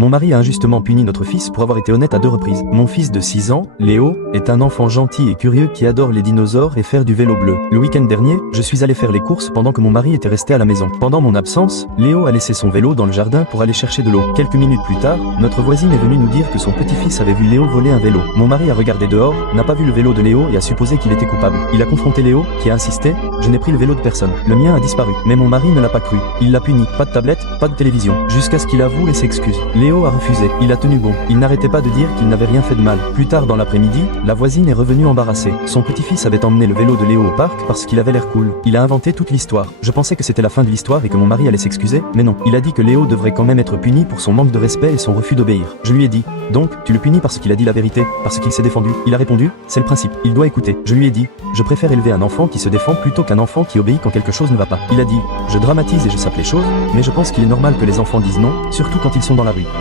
Mon mari a injustement puni notre fils pour avoir été honnête à 2 reprises. Mon fils de 6 ans, Léo, est un enfant gentil et curieux qui adore les dinosaures et faire du vélo bleu. Le week-end dernier, je suis allé faire les courses pendant que mon mari était resté à la maison. Pendant mon absence, Léo a laissé son vélo dans le jardin pour aller chercher de l'eau. Quelques minutes plus tard, notre voisine est venue nous dire que son petit-fils avait vu Léo voler un vélo. Mon mari a regardé dehors, n'a pas vu le vélo de Léo et a supposé qu'il était coupable. Il a confronté Léo, qui a insisté: je n'ai pris le vélo de personne. Le mien a disparu. Mais mon mari ne l'a pas cru. Il l'a puni. Pas de tablette, pas de télévision. Jusqu'à ce qu'il avoue et s'excuse. Léo a refusé. Il a tenu bon. Il n'arrêtait pas de dire qu'il n'avait rien fait de mal. Plus tard dans l'après-midi, la voisine est revenue embarrassée. Son petit-fils avait emmené le vélo de Léo au parc parce qu'il avait l'air cool. Il a inventé toute l'histoire. Je pensais que c'était la fin de l'histoire et que mon mari allait s'excuser, mais non. Il a dit que Léo devrait quand même être puni pour son manque de respect et son refus d'obéir. Je lui ai dit: donc, tu le punis parce qu'il a dit la vérité, parce qu'il s'est défendu? Il a répondu: c'est le principe, il doit écouter. Je lui ai dit: je préfère élever un enfant qui se défend plutôt qu'un enfant qui obéit quand quelque chose ne va pas. Il a dit: je dramatise et je sape les choses, mais je pense qu'il est normal que les enfants disent non, surtout quand ils sont dans la rue.